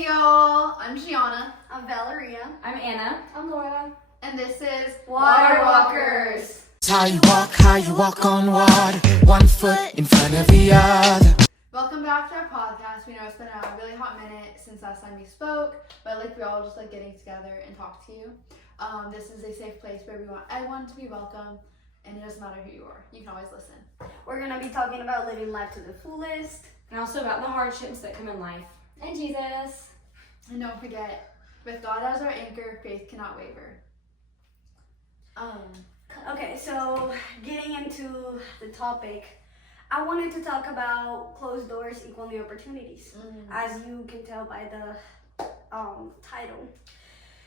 Hey y'all, I'm Gianna. I'm Valeria. I'm Anna. I'm Laura. And this is Water Walkers. It's how you walk on water, one foot in front of the other. Welcome back to our podcast. We know it's been a really hot minute since last time we spoke, but we're all just getting together and talk to you. This is a safe place where we want everyone to be welcome, and it doesn't matter who you are. You can always listen. We're going to be talking about living life to the fullest. And also about the hardships that come in life. And Jesus. And don't forget, with God as our anchor, faith cannot waver. Okay, so getting into the topic, I wanted to talk about closed doors equal new opportunities, as you can tell by the title.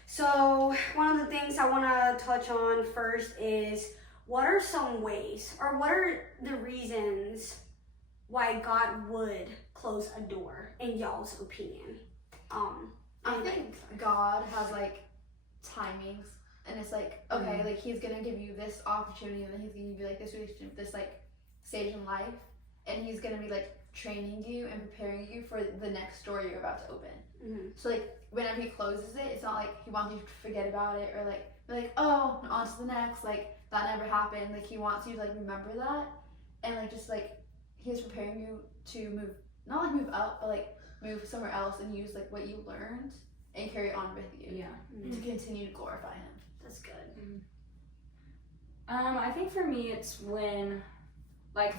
So one of the things I want to touch on first is what are some ways or what are the reasons why God would close a door in y'all's opinion? I think God has timings, and it's okay, he's gonna give you this opportunity, and then he's gonna give you this relationship, this stage in life, and he's gonna be training you and preparing you for the next door you're about to open. Mm-hmm. So whenever he closes it, it's not he wants you to forget about it or be oh, on to the next, that never happened. He wants you to remember that, and he's preparing you to move, not move up, but move somewhere else and use what you learned and carry it on with you. Yeah. To continue to glorify him. That's good. I think for me it's when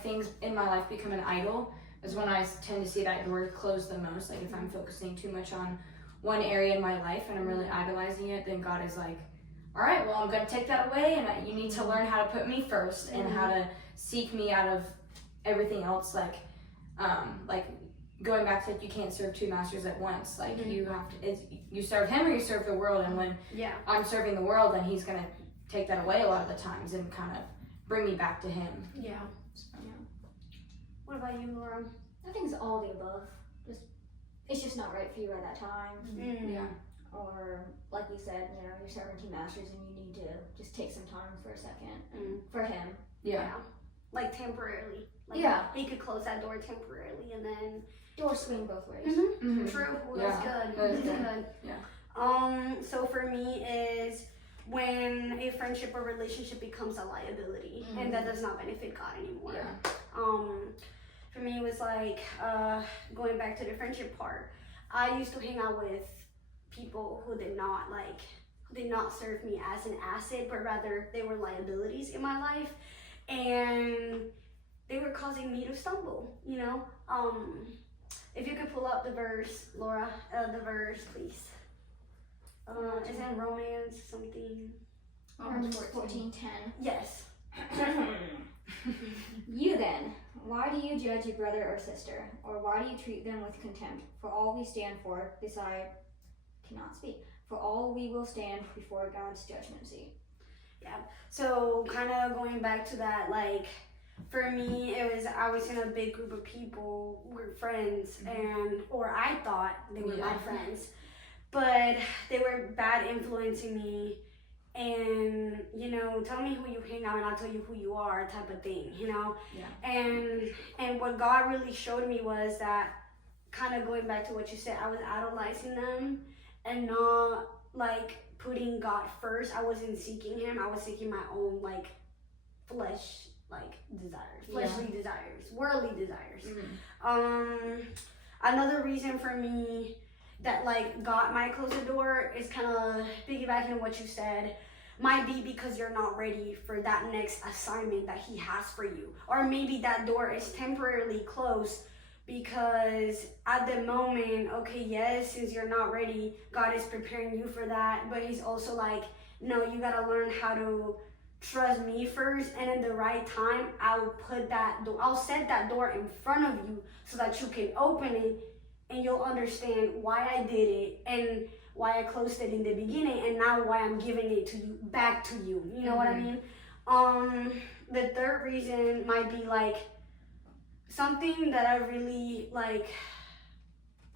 things in my life become an idol is when I tend to see that door close the most. If I'm focusing too much on one area in my life and I'm really idolizing it, then God is all right, well, I'm going to take that away, and you need to learn how to put me first and how to seek me out of everything else. Going back to you can't serve two masters at once. You have to, you serve him or you serve the world. And when I'm serving the world, then he's going to take that away a lot of the times and kind of bring me back to him. Yeah. So. What about you, Laura? I think it's all the above. It's just not right for you at that time. Yeah. Or like you said, you're serving two masters and you need to just take some time for a second for him. Yeah. Temporarily. He could close that door temporarily and then Doors swing both ways. True. Well, that's good. That is good. Yeah. So for me is when a friendship or relationship becomes a liability and that does not benefit God anymore. Yeah. For me it was going back to the friendship part. I used to hang out with people who did not serve me as an asset, but rather they were liabilities in my life, and they were causing me to stumble. If you could pull up the verse, Laura, the verse, please. Is it Romans something? Romans 14:10. Yes. You then, why do you judge a brother or sister, or why do you treat them with contempt? For all we stand for, for all we will stand before God's judgment seat. Yeah. So kind of going back to that, for me, I was in a big group of people, we're friends, or I thought they were my friends, but they were bad influencing me, and tell me who you hang out and I'll tell you who you are, type of thing, and what God really showed me was that, kind of going back to what you said, I was idolizing them and not putting God first. I wasn't seeking him, I was seeking my own flesh desires, fleshly desires, worldly desires. Another reason for me that God might close the door is kind of piggybacking on what you said, might be because you're not ready for that next assignment that he has for you, or maybe that door is temporarily closed because at the moment, since you're not ready, God is preparing you for that, but he's also no, you gotta learn how to trust me first, and in the right time I'll set that door in front of you so that you can open it and you'll understand why I did it and why I closed it in the beginning, and now why I'm giving it to you, back to you. You know what I mean? The third reason might be something that I really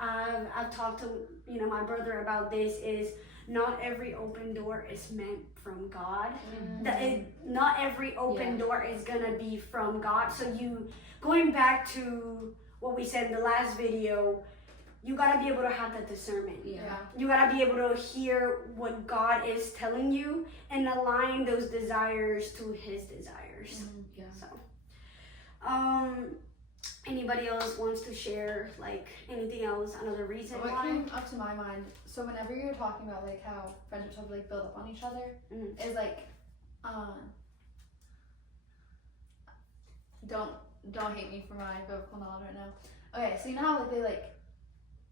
I've talked to my brother about this is not every open door is meant from God. Not every open door is gonna be from God. So going back to what we said in the last video, you gotta be able to have that discernment. Yeah. You gotta be able to hear what God is telling you and align those desires to His desires. Yeah. So, anybody else wants to share like anything else? Another reason What why? came up to my mind, so whenever you're talking about like how friendships have to like build up on each other, is like, don't hate me for my biblical knowledge right now. Okay, so you know how like they like,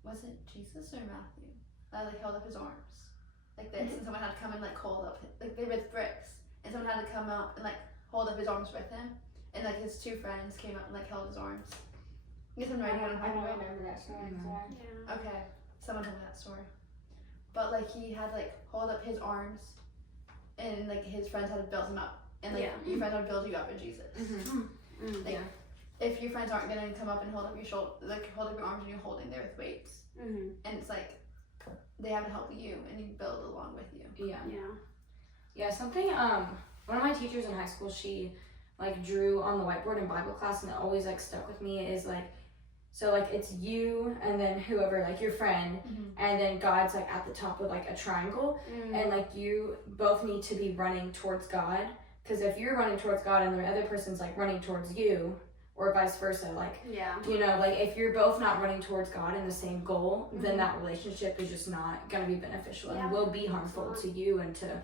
was it Jesus or Matthew that like held up his arms like this, and someone had to come and like hold up, like they were with bricks, and someone had to come up and like hold up his arms with him, and like his two friends came up and like held his arms. I guess I'm writing what I'm I talking don't about. remember that story. Sorry. Yeah. Okay, someone told me that story. But like he had like hold up his arms, and like his friends had to build him up, and like your friends would build you up in Jesus. Like if your friends aren't gonna come up and hold up your shoulder, like hold up your arms and you're holding there with weights, and it's like they have to help you and you build along with you. Yeah. Yeah. Yeah, something, one of my teachers in high school, she, like, drew on the whiteboard in Bible class, and it always, like, stuck with me, is, like, so, like, it's you, and then whoever, like, your friend, and then God's, like, at the top with, like, a triangle, and, like, you both need to be running towards God, because if you're running towards God and the other person's, like, running towards you, or vice versa, like, you know, like, if you're both not running towards God in the same goal, then that relationship is just not going to be beneficial and will be harmful to you and to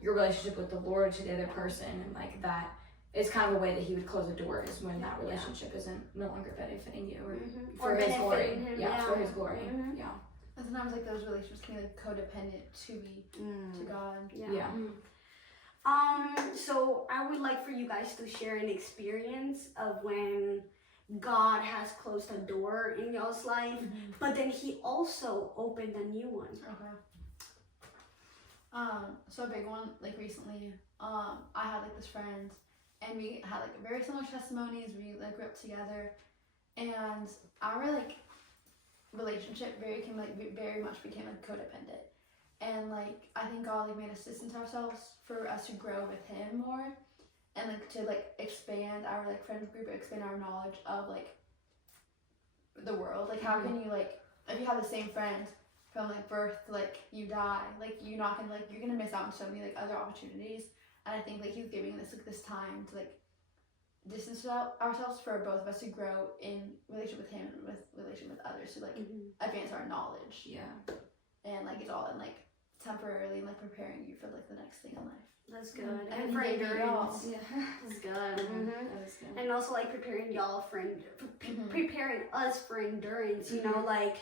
your relationship with the Lord, to the other person, and, like, that is kind of a way that He would close a door, is when that relationship isn't no longer benefiting you or for Or His glory. benefiting him, yeah. For His glory. Yeah. And sometimes like those relationships can be like codependent to God. Yeah. So I would like for you guys to share an experience of when God has closed a door in y'all's life, but then He also opened a new one. Okay. So a big one, like recently, I had like this friend, and we had like very similar testimonies. We like grew up together, and our like relationship very much became like codependent. And like I think God like made us distance ourselves for us to grow with Him more, and like to like expand our like friend group, expand our knowledge of like the world. Like how can you like, if you have the same friend from like birth to like you die, like you're not gonna like, you're gonna miss out on so many like other opportunities. And I think like He's giving us like this time to like distance ourselves for both of us to grow in relation with Him and with relation with others, to like advance our knowledge. Yeah. And like it's all in like temporarily like preparing you for like the next thing in life. That's good. And And for maybe endurance. Yeah. That's good. That is good. And also like preparing y'all for preparing us for endurance, you know, like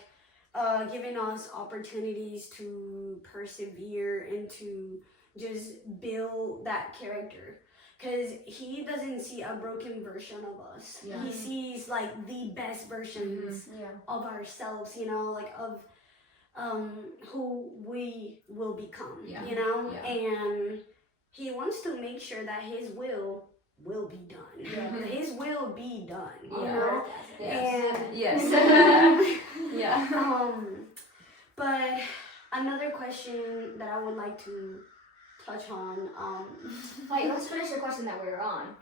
giving us opportunities to persevere and to just build that character. Because He doesn't see a broken version of us. Yeah. He sees like the best versions of ourselves, you know, like of who we will become, you know? Yeah. And He wants to make sure that His will be done. Yeah. His will be done, you Yeah. know? Yes. And Yes. Yeah. But another question that I would like to touch on, Wait, let's finish the question that we were on.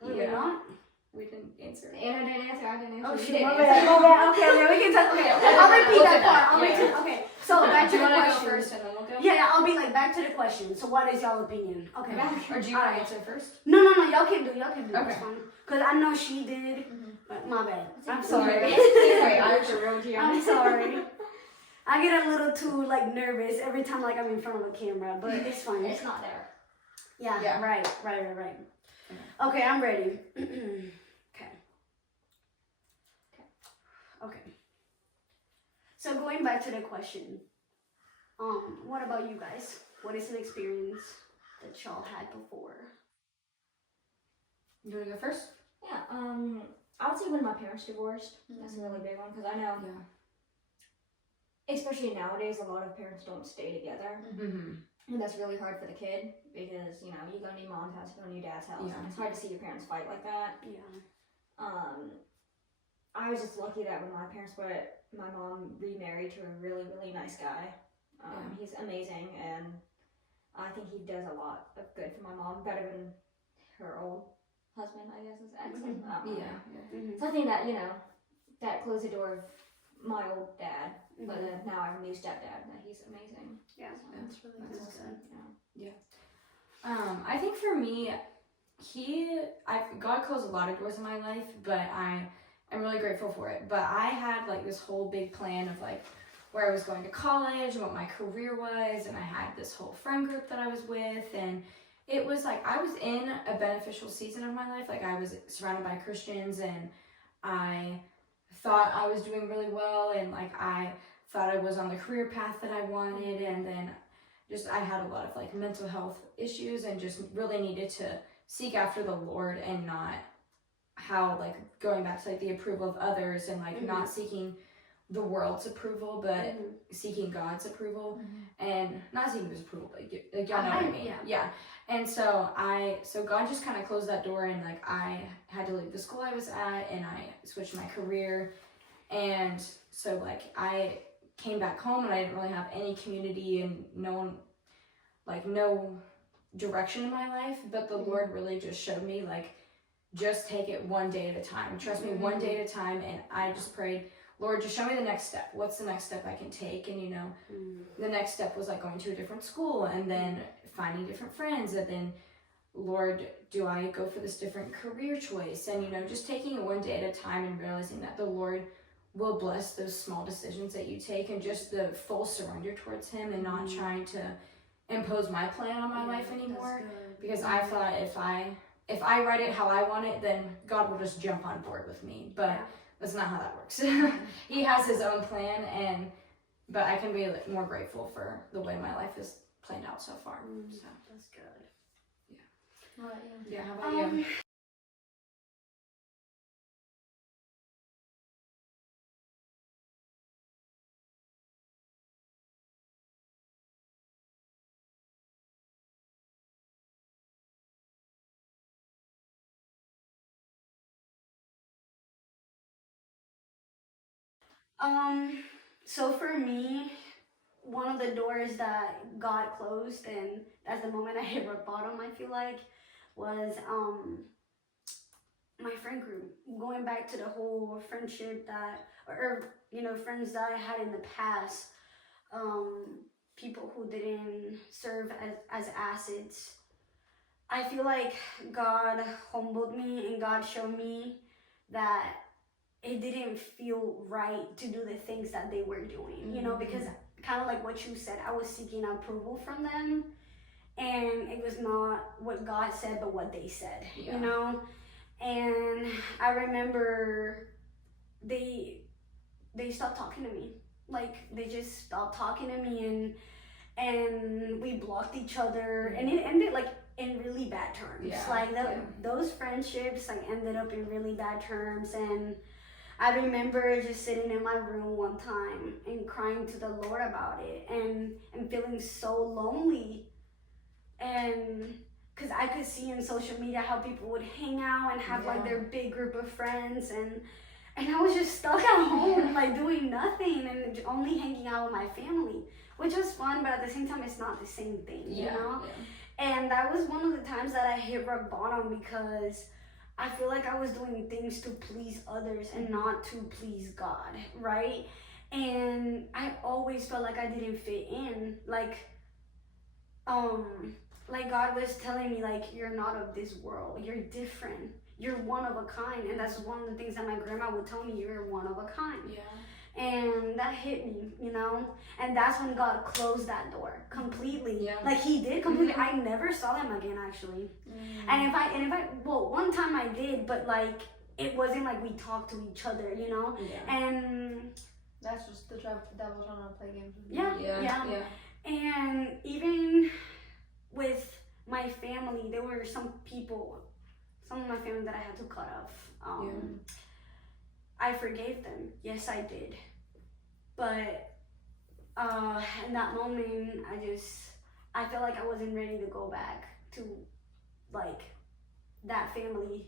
we're not? We didn't answer. Anna didn't answer. I didn't answer. Oh you shit, didn't my answer. bad. Okay, we can touch. Okay, I'll repeat that part. I'll Yeah. repeat. Okay, so back to Do you the want to go question. first and then we'll go? Yeah, I'll be like back to the question. So, what is y'all opinion? Okay. Or do you want to answer first? No, y'all can do. It's Okay. fine. Cause I know she did, but my bad. I'm sorry. Sorry, I interrupted you. I'm sorry. I get a little too like nervous every time like I'm in front of a camera, but it's fine. It's not there. Yeah. Yeah. Right. Okay, I'm ready. Okay. So going back to the question, what about you guys? What is an experience that y'all had before? You want to go first? Yeah. I would say when my parents divorced. That's a really big one because I know, especially nowadays, a lot of parents don't stay together. And that's really hard for the kid because, you know, you go to your mom's house, you go to your dad's house, and it's hard to see your parents fight like that. Yeah. I was just lucky that when my parents split, my mom remarried to a really, really nice guy. He's amazing, and I think he does a lot of good for my mom, better than her old husband, I guess, is ex. So I think that, you know, that closed the door of my old dad, but Mhm. now I have a new stepdad. That he's amazing. Yeah. That's really That's good. awesome. I think for me, God closed a lot of doors in my life, but I am really grateful for it. But I had like this whole big plan of like where I was going to college and what my career was, and I had this whole friend group that I was with, and it was like I was in a beneficial season of my life. Like I was surrounded by Christians, and I thought I was doing really well, and like I thought I was on the career path that I wanted, and then just I had a lot of like mental health issues and just really needed to seek after the Lord and not how like going back to like the approval of others and like not seeking the world's approval but seeking God's approval and not seeking his approval but like y'all know what I mean. Yeah. And so God just kind of closed that door, and like I had to leave the school I was at, and I switched my career, and so like I came back home and I didn't really have any community and no direction in my life, but the Lord really just showed me like just take it one day at a time. Trust me, one day at a time. And I just prayed, Lord, just show me the next step. What's the next step I can take? And the next step was like going to a different school and then finding different friends, and then Lord, do I go for this different career choice? And just taking it one day at a time and realizing that the Lord will bless those small decisions that you take, and just the full surrender towards him, and not trying to impose my plan on my life anymore, because I thought if I write it how I want it, then God will just jump on board with me, but that's not how that works. He has his own plan, but I can be more grateful for the way my life is planned out so far. So That's good. How about you? yeah, how about you? So for me, one of the doors that God closed, and that's the moment I hit rock bottom, I feel like, was my friend group. Going back to the whole friendship or friends that I had in the past, people who didn't serve as assets. I feel like God humbled me, and God showed me that it didn't feel right to do the things that they were doing, because kind of like what you said, I was seeking approval from them, and it was not what God said, but what they said, and I remember they stopped talking to me. Like, they just stopped talking to me, and we blocked each other, and it ended like in really bad terms. Those friendships like ended up in really bad terms. And I remember just sitting in my room one time and crying to the Lord about it, and feeling so lonely. And because I could see in social media how people would hang out and have like their big group of friends, and I was just stuck at home like doing nothing and only hanging out with my family, which was fun, but at the same time it's not the same thing, you know? And that was one of the times that I hit rock bottom, because I feel like I was doing things to please others and not to please God, right? And I always felt like I didn't fit in. Like God was telling me, like, you're not of this world. You're different. You're one of a kind. And that's one of the things that my grandma would tell me, you're one of a kind. Yeah. And that hit me, And that's when God closed that door completely. Yeah. Like, he did completely. I never saw him again, actually. And if I one time I did, but like, it wasn't like we talked to each other, Yeah. And that's just the devil trying to play games with you. Yeah. And even with my family, there were some of my family that I had to cut off. I forgave them. Yes, I did. But in that moment, I felt like I wasn't ready to go back to like that family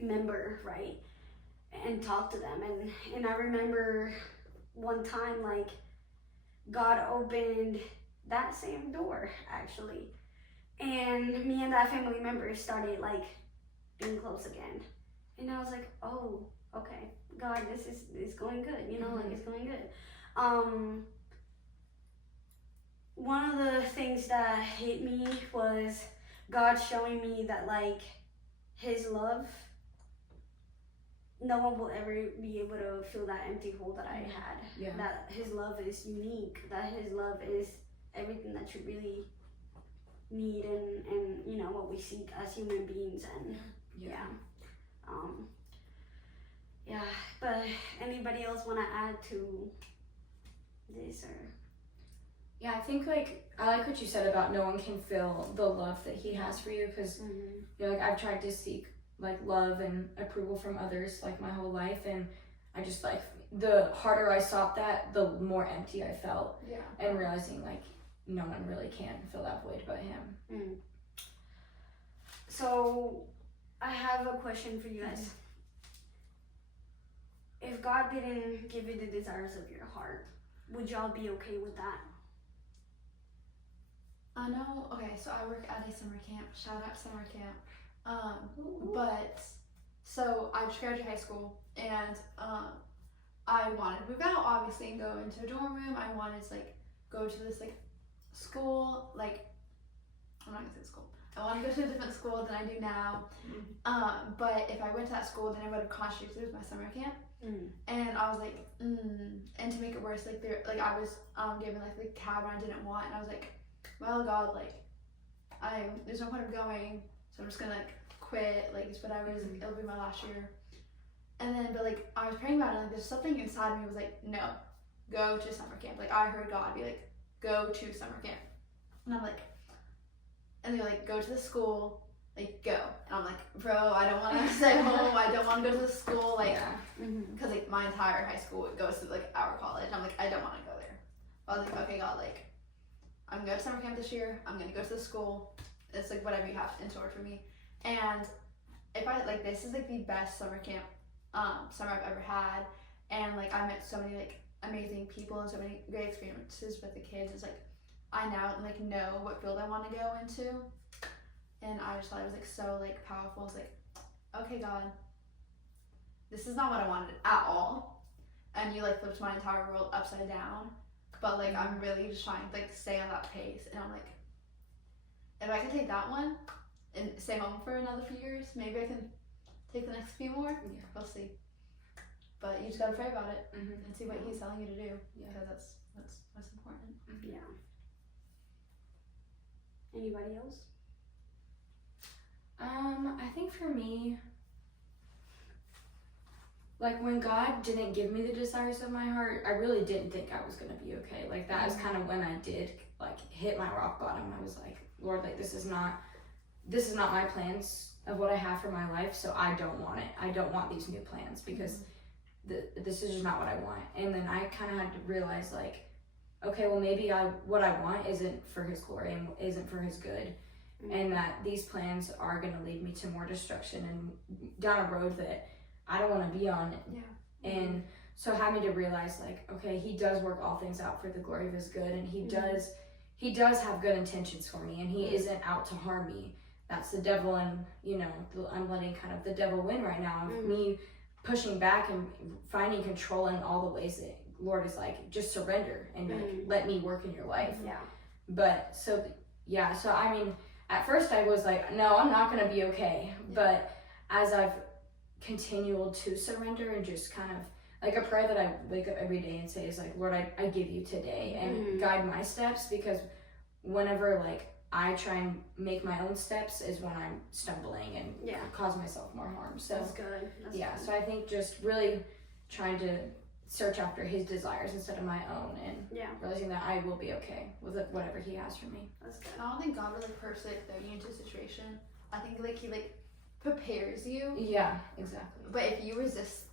member, right? And talk to them. And I remember one time, like, God opened that same door, actually. And me and that family member started like being close again. And I was like, oh, okay, God, this is going good, you know, like it's going good. One of the things that hit me was God showing me that like his love, no one will ever be able to fill that empty hole that I had. Yeah. That his love is unique, that his love is everything that you really need and you know what we seek as human beings. And yeah. But anybody else want to add to this? Or Yeah, I think like I like what you said about no one can feel the love that he has for you, because you know, like I've tried to seek like love and approval from others like my whole life, and I just like the harder I sought that, the more empty I felt. Yeah. And realizing like no one really can fill that void but him. So I have a question for you guys. If God didn't give you the desires of your heart, would y'all be okay with that? I know. Okay, so I work at a summer camp. Shout out summer camp. But so I just graduated high school, and I wanted to move out, obviously, and go into a dorm room. I wanted to like go to this like school, like I'm not gonna say school. I want to go to a different school than I do now. But if I went to that school, then I would have contradicted with my summer camp. And I was like, and to make it worse, like I was given like the cabin I didn't want, and I was like, well, God, like there's no point of going, so I'm just gonna like quit, like it's whatever, it'll be my last year. And then, but like I was praying about it, like there's something inside me was like, no, go to summer camp. Like I heard God be like, go to summer camp, and I'm like, and they're like, go to the school, like go. And I'm like, bro, I don't want to stay home. I don't want to go to the school, like, because like my entire high school goes to like our college. I'm like, I don't want to go there. But I was like, okay, God, like I'm gonna go to summer camp this year. I'm gonna go to the school. It's like whatever you have in store for me. And if I like, this is like the best summer camp summer I've ever had. And like I met so many like amazing people and so many great experiences with the kids. It's like I now like know what field I want to go into. And I just thought it was like so like powerful. It's like, okay, God, this is not what I wanted at all. And you like flipped my entire world upside down. But like I'm really just trying to like stay on that pace. And I'm like, if I can take that one and stay home for another few years, maybe I can take the next few more. Yeah. We'll see. But you just gotta pray about it and see what he's telling you to do. Yeah. Because that's what's important. Yeah. Anybody else? I think for me, like when God didn't give me the desires of my heart, I really didn't think I was gonna be okay. Like that was kind of when I did like hit my rock bottom. I was like, Lord, like this is not my plans of what I have for my life, so I don't want it. I don't want these new plans because this is just not what I want. And then I kind of had to realize like, okay, well maybe what I want isn't for his glory and isn't for his good. And that these plans are going to lead me to more destruction and down a road that I don't want to be on. Yeah. And so had me to realize like, okay, he does work all things out for the glory of his good, and he does have good intentions for me, and he isn't out to harm me. That's the devil, and you know, I'm letting kind of the devil win right now of me pushing back and finding control in all the ways that Lord is like, just surrender and like, let me work in your life. Yeah. But so I mean, at first I was like, no, I'm not going to be okay. Yeah. But as I've continued to surrender and just kind of like a prayer that I wake up every day and say is like, Lord, I give you today and guide my steps, because whenever like I try and make my own steps is when I'm stumbling and cause myself more harm. So that's good. That's good. So I think just really trying to search after his desires instead of my own, and realizing that I will be okay with whatever he has for me. That's good. I don't think God would like purposely throw you into a situation. I think like he like prepares you. Yeah, exactly. But if you resist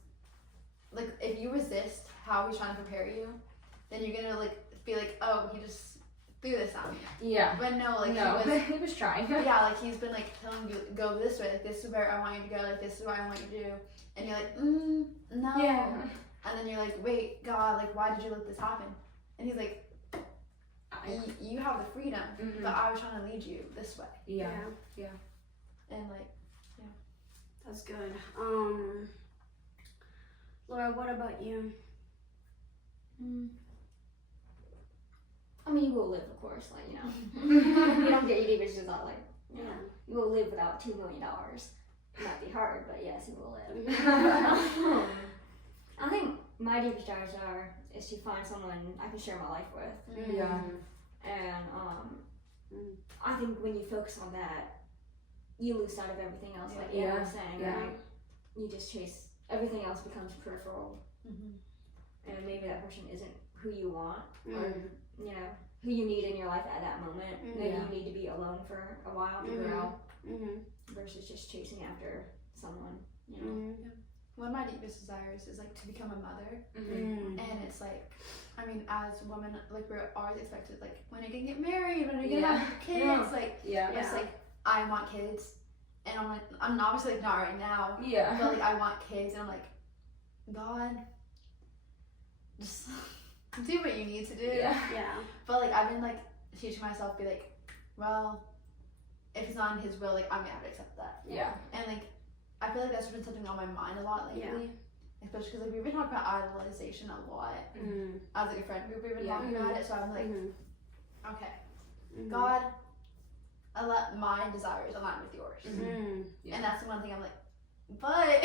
how he's trying to prepare you, then you're gonna like be like, oh, he just threw this at me. Yeah. But no, like he was trying. Yeah, like he's been like telling you, go this way, like this is where I want you to go, like this is what I want you to do, and you're like, no. Yeah. And then you're like, wait, God, like why did you let this happen? And he's like, you have the freedom, but I was trying to lead you this way. Yeah. And like, that's good. Laura, what about you? I mean, you will live, of course. Like, you know, you don't get your DVs without, like, you know, you will live without $2 million. It might be hard, but yes, you will live. I think my deepest desires is to find someone I can share my life with. Yeah. And I think when you focus on that, you lose sight of everything else. Like Yeah. Anna was saying, Yeah. right? You just chase, everything else becomes peripheral. And maybe that person isn't who you want, or, you know, who you need in your life at that moment. Maybe Yeah. you need to be alone for a while to grow, Mm-hmm. versus just chasing after someone, you know. One of my deepest desires is like to become a mother, Mm-hmm. and it's like, I mean, as women, like we're always expected, like when are you gonna get married, when are you gonna Yeah. have kids, Yeah. like Yeah. it's like I want kids, and I'm like, I'm obviously like not right now, Yeah. but like I want kids, and I'm like, God, just do what you need to do. Yeah. Yeah. But like I've been like teaching myself, be like, well, if it's not in His will, like I'm gonna have to accept that. Yeah. And like I feel like that's been something on my mind a lot lately, especially because like we've been talking about idolization a lot Mm-hmm. as like a friend group. We've been Yeah. talking about it, so I'm like, okay, Mm-hmm. God, I let my desires align with yours, Mm-hmm. Yeah. and that's the one thing I'm like, but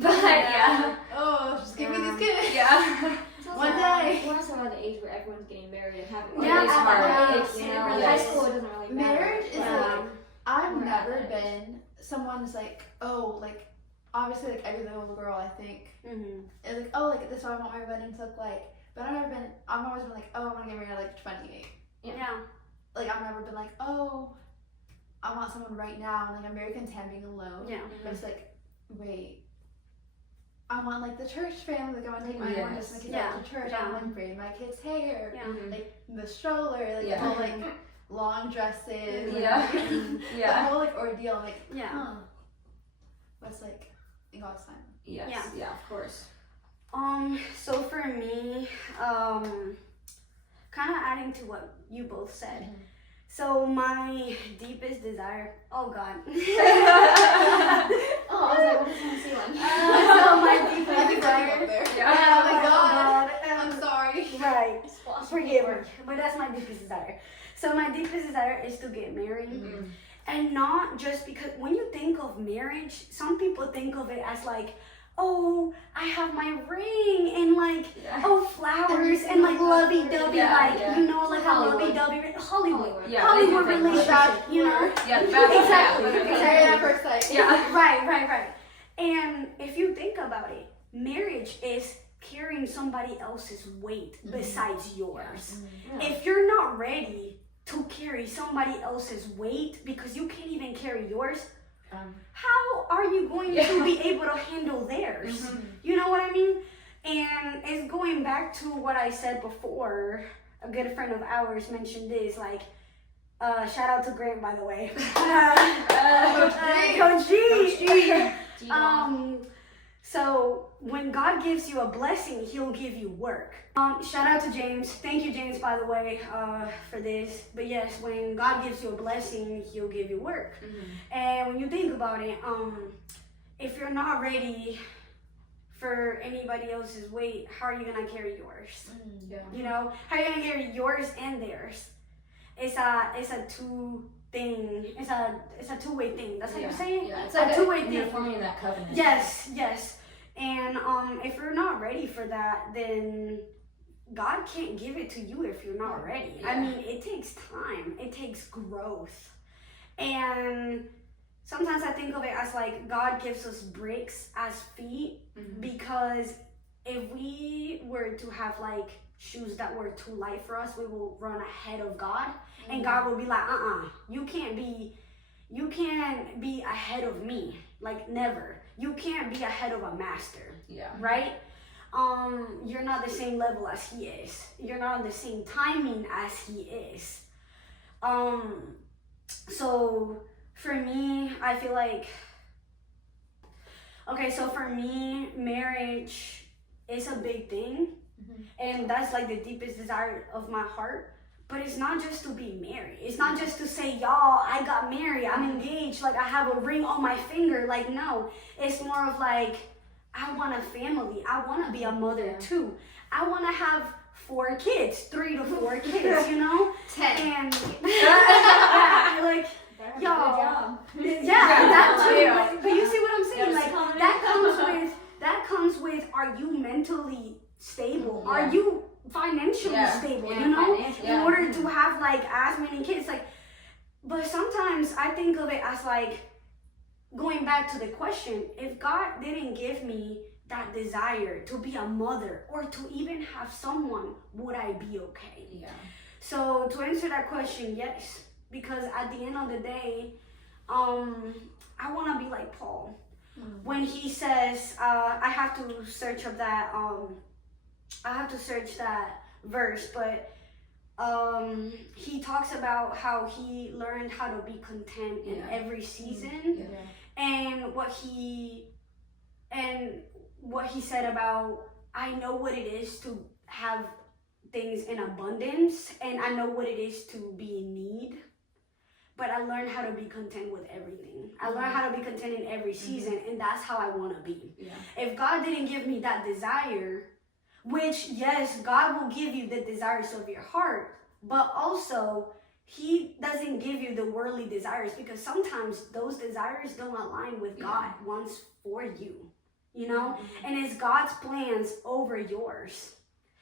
But yeah. oh, just give me these kids. Yeah. It's also One day. We're also at the age where everyone's getting married and having Yeah, kids. it's hard. It's, you It know, really high is. school it doesn't really matter. Marriage is but, like, I've we're at never that age. been someone's like, oh, like obviously like every little girl I think Mm-hmm. is like, oh, like this is what I want my wedding to look like. But I've always been like, oh, I want to get married at like 28. Yeah. Like I've never been like, oh, I want someone right now, and like I'm very content being alone. Yeah. But it's like, wait, I want like the church family, like I want to take my Yes. mom just my kids Yeah. out to church, I want to like braid my kids' hair, Yeah. Mhm. like the stroller, like Yeah. the whole like long dresses, Yeah. like, the Yeah. whole like ordeal. I'm like, Yeah. huh, what's like in God's time? Yes. Yeah. Yeah. Of course. So for me, kind of adding to what you both said. Mm-hmm. So my deepest desire, oh God. Oh, I was like, what is on the ceiling? So my I deepest think that's up desire. there. Yeah. Oh my God. God. I'm sorry. Right. Squash Forgive me. paper. But that's my deepest desire. So my deepest desire is to get married. Mhm. And not just because when you think of marriage, some people think of it as like, oh, I have my ring and like, Yeah. oh, flowers and like lovey-dovey, Yeah, like, yeah. you know, like a Hollywood. lovey-dovey, Hollywood. Yeah, Hollywood they do think relationship, you know? Yeah. Exactly. Married at first sight. Yeah. Right. And if you think about it, marriage is carrying somebody else's weight besides yours. Yeah. If you're not ready to carry somebody else's weight because you can't even carry yours, how are you going to be able to handle theirs? Mhm. You know what I mean? And it's going back to what I said before. A good friend of ours mentioned this, like, shout out to Grant, by the way. Coach G. So when God gives you a blessing, He'll give you work. Shout out to James. Thank you, James, by the way, for this. But yes, when God gives you a blessing, He'll give you work. And when you think about it, if you're not ready for anybody else's weight, how are you gonna carry yours? Yeah. You know, how are you gonna carry yours and theirs? It's a two thing. It's a two-way thing. That's how you say it. Yeah. It's a like two-way you're thing. forming that covenant. Yes. And if you're not ready for that, then God can't give it to you if you're not ready. I Yeah. mean, it takes time. It takes growth. And sometimes I think of it as like God gives us bricks as feet, Mhm. because if we were to have like shoes that were too light for us, we will run ahead of God, and God will be like, you can't be ahead of me, like never. You can't be ahead of a master, Yeah. right? You're not the same level as He is. You're not on the same timing as He is. So for me, I feel like, okay, so for me, marriage is a big thing, and that's like the deepest desire of my heart. But it's not just to be married. It's not just to say, y'all, I got married, I'm engaged, like I have a ring on my finger. Like, no, it's more of like, I want a family. I want to be a mother Yeah. too. I want to have 4 kids, 3 to 4 kids, you know? 10. And yeah, like, Better have a Y'all. good job. yeah, that too. Yeah. But you see what I'm saying? Yes. Like that comes with are you mentally stable? Yeah. Are you financially Yeah. stable? Yeah, You know? financially. In order to have like as many kids, like, but sometimes I think of it as like going back to the question, if God didn't give me that desire to be a mother or to even have someone, would I be okay? Yeah. So to answer that question, yes, because at the end of the day, I want to be like Paul. When he says, I have to search up that, I have to search that verse, but he talks about how he learned how to be content in Yeah. every season, and what he said about, I know what it is to have things in abundance, and I know what it is to be in need, but I learned how to be content with everything. I learned how to be content in every season, and that's how I want to be. Yeah. If God didn't give me that desire, which yes, God will give you the desires of your heart, but also he doesn't give you the worldly desires, because sometimes those desires don't align with God wants for you, you know? And it's God's plans over yours,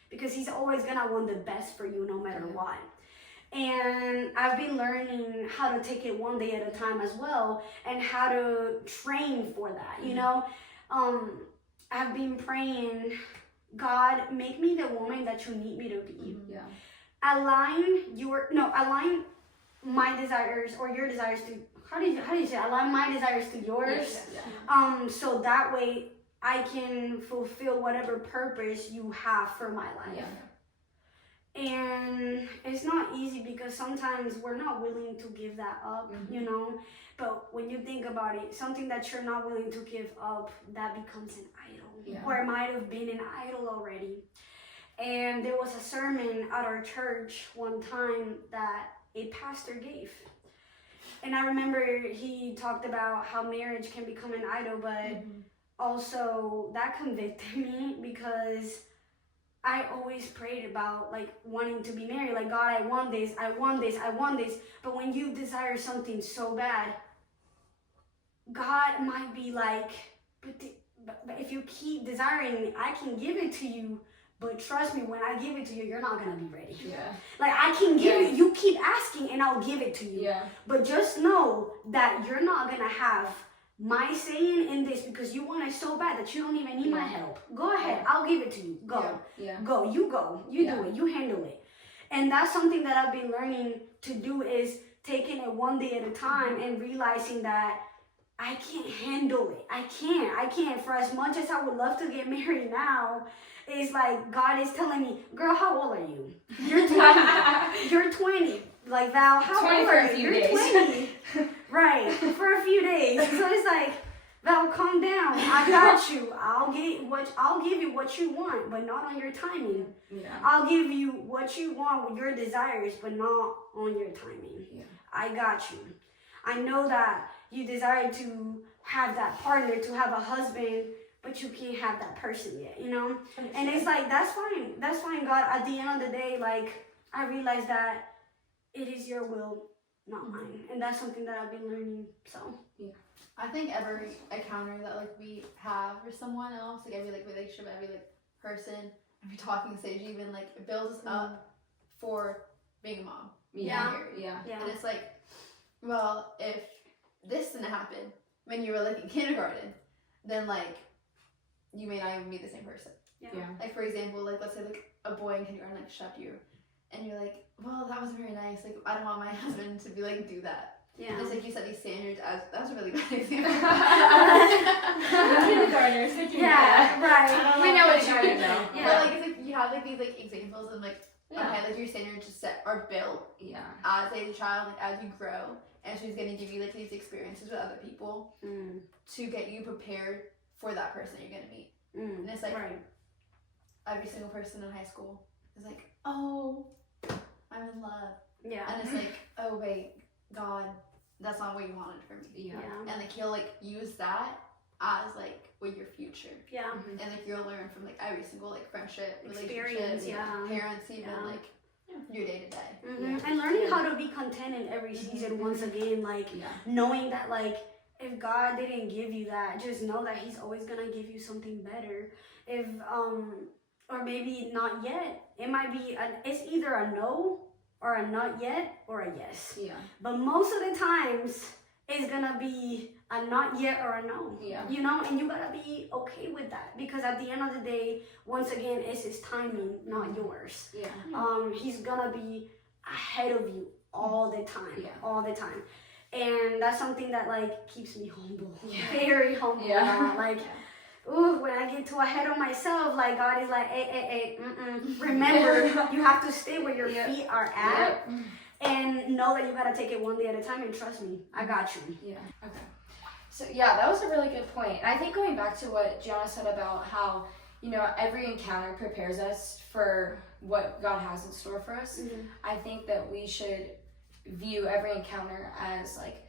because he's always gonna want the best for you no matter what. And I've been learning how to take it one day at a time as well, and how to train for that, you know? I've been praying, God, make me the woman that you need me to be. Yeah. Align my desires or your desires to, how do you say, align my desires to yours. Yeah. So that way I can fulfill whatever purpose you have for my life. Yeah. And it's not easy, because sometimes we're not willing to give that up, you know? But when you think about it, something that you're not willing to give up, that becomes an idol. Yeah. Or it might have been an idol already. And there was a sermon at our church one time that a pastor gave. And I remember he talked about how marriage can become an idol, but also that convicted me, because I always prayed about like wanting to be married. Like, God, I want this, I want this, I want this. But when you desire something so bad, God might be like, but if you keep desiring it, I can give it to you. But trust me, when I give it to you, you're not gonna be ready. Yeah. Like, I can give it, you keep asking and I'll give it to you. Yeah. But just know that you're not gonna have my saying in this, because you want it so bad that you don't even need my help. Go ahead, I'll give it to you. Go. Yeah. Go, you do it, you handle it. And that's something that I've been learning to do, is taking it one day at a time and realizing that I can't handle it. I can't. For as much as I would love to get married now, it's like God is telling me, girl, how old are you? You're 20. You're 20. Like, Val, how 20 old for are a you? few You're days. 20. Right, for a few days. So it's like, Val, calm down. I got you. I'll give you what you want, but not on your timing. Yeah. I'll give you what you want with your desires, but not on your timing. Yeah. I got you. I know that you desire to have that partner, to have a husband, but you can't have that person yet, you know? And it's like, that's fine. That's fine, God. At the end of the day, like, I realize that it is your will, not mine. And that's something that I've been learning, so. I think every encounter that like we have with someone else, like every like relationship, every like person, every talking stage, even like it builds us up for being a mom. Yeah. Married. Yeah. Yeah. And it's like, well, if this didn't happen when you were like in kindergarten, then like you may not even be the same person. Yeah. Like, for example, like let's say like a boy in kindergarten like shoved you, and you're like, well, that wasn't very nice. Like, I don't want my husband to be like do that. Yeah. It's like you set these standards as that was a really bad example. Kindergartners. Yeah, right. We know what you you're mean, doing though. But Yeah. like it's like you have like these like examples and like okay, like your standards just set are built Yeah. as a child, like as you grow, and she's gonna give you like these experiences with other people to get you prepared for that person you're gonna meet. And it's like Right. every single person in high school is like, oh, I'm in love, Yeah. and it's like, oh wait, God, that's not what you wanted for me. Yeah. Yeah. And like he'll like use that as like with your future. Yeah. And like you'll learn from like every single like friendship, Experience, relationship, yeah. parents, even Yeah. like your day to day. And learning how to be content in every season once again, like Yeah. knowing that like if God didn't give you that, just know that He's always gonna give you something better. If or maybe not yet. It might be it's either a no or a not yet or a yes. Yeah. But most of the times it's gonna be a not yet or a no. Yeah. You know, and you gotta be okay with that because at the end of the day, once again, it's His timing, not yours. Yeah. He's gonna be ahead of you all the time. Yeah. All the time. And that's something that like keeps me humble. Yeah. Very humble. Yeah. Like ooh, when I get too ahead of myself, like God is like, hey, remember, you have to stay where your Yep. feet are at, and know that you gotta take it one day at a time. And trust me, I got you. Yeah. Okay. So yeah, that was a really good point. And I think going back to what Gianna said about how, you know, every encounter prepares us for what God has in store for us. I think that we should view every encounter as like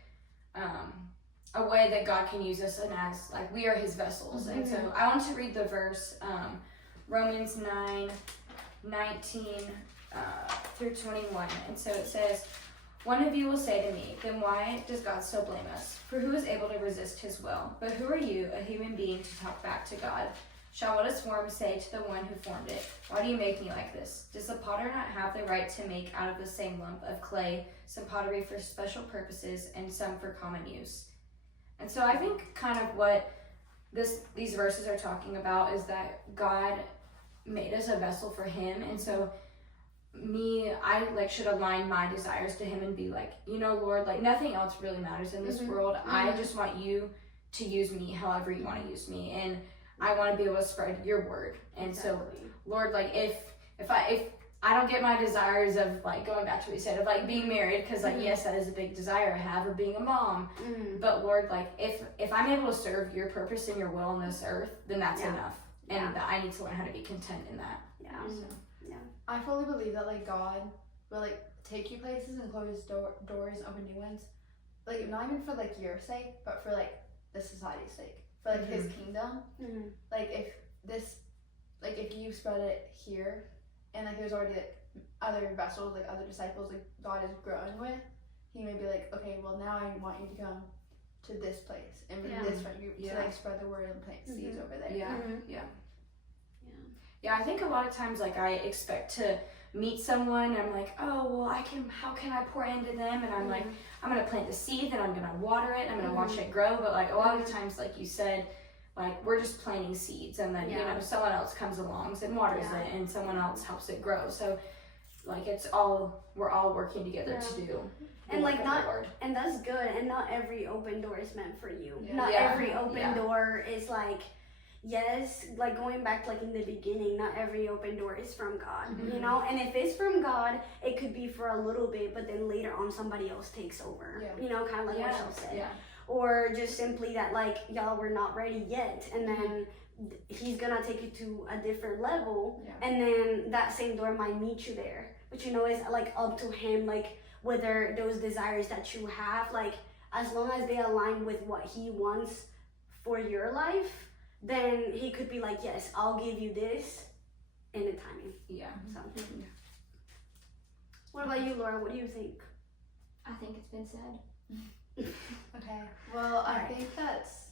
a way that God can use us and as like we are His vessels. And so I want to read the verse, Romans 9:19 through 21. And so it says, "One of you will say to me, then why does God still blame us? For who is able to resist His will? But who are you, a human being, to talk back to God? Shall what is formed say to the one who formed it, why do you make me like this? Does the potter not have the right to make out of the same lump of clay some pottery for special purposes and some for common use?" And so I think kind of what these verses are talking about is that God made us a vessel for Him. And so I like should align my desires to Him and be like, you know, Lord, like nothing else really matters in this world. I just want you to use me however you want to use me. And I want to be able to spread your word. And so, Lord, like if I don't get my desires of like going back to what you said of like being married, because like yes, that is a big desire I have, or being a mom. But Lord, like if I'm able to serve your purpose and your will on this earth, then that's enough. And that I need to learn how to be content in that. Yeah. I fully believe that like God will like take you places and close doors, open new ones. Like not even for like your sake, but for like the society's sake, for like His kingdom. Like if you spread it here, and like there's already like other vessels, like other disciples, like God is growing with, He may be like, okay, well now I want you to come to this place and with this friend group to like spread the word and plant seeds over there. Yeah, I think a lot of times like I expect to meet someone and I'm like, oh well how can I pour into them? And I'm like, I'm gonna plant the seed, then I'm gonna water it, I'm gonna watch it grow. But like a lot of the times, like you said, like we're just planting seeds and then you know someone else comes along and waters it and someone else helps it grow. So like we're all working together to do. And like and that's good. And not every open door is meant for you. Not Yeah. every open door is like, yes, like going back to like in the beginning, not every open door is from God, you know? And if it's from God, it could be for a little bit, but then later on somebody else takes over, you know, kind of like what y'all said. Or just simply that like, y'all were not ready yet, and then He's gonna take you to a different level, and then that same door might meet you there. But you know, it's like up to Him, like whether those desires that you have, like as long as they align with what He wants for your life, then He could be like, yes, I'll give you this in the timing. So what about you, Laura? What do you think? I think it's been said. Okay. Well, I think that's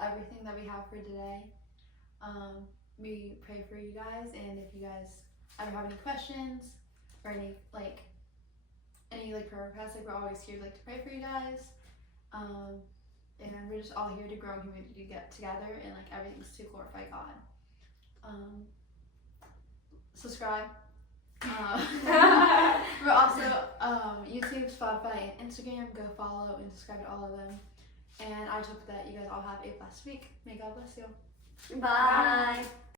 everything that we have for today. We pray for you guys, and if you guys ever have any questions or any prayer requests, like we're always here like to pray for you guys. And we're just all here to grow in community, to get together, and like everything's to glorify God. Subscribe. We're also YouTube, Spotify, and Instagram. Go follow and subscribe to all of them. And I just hope that you guys all have a blessed week. May God bless you. Bye.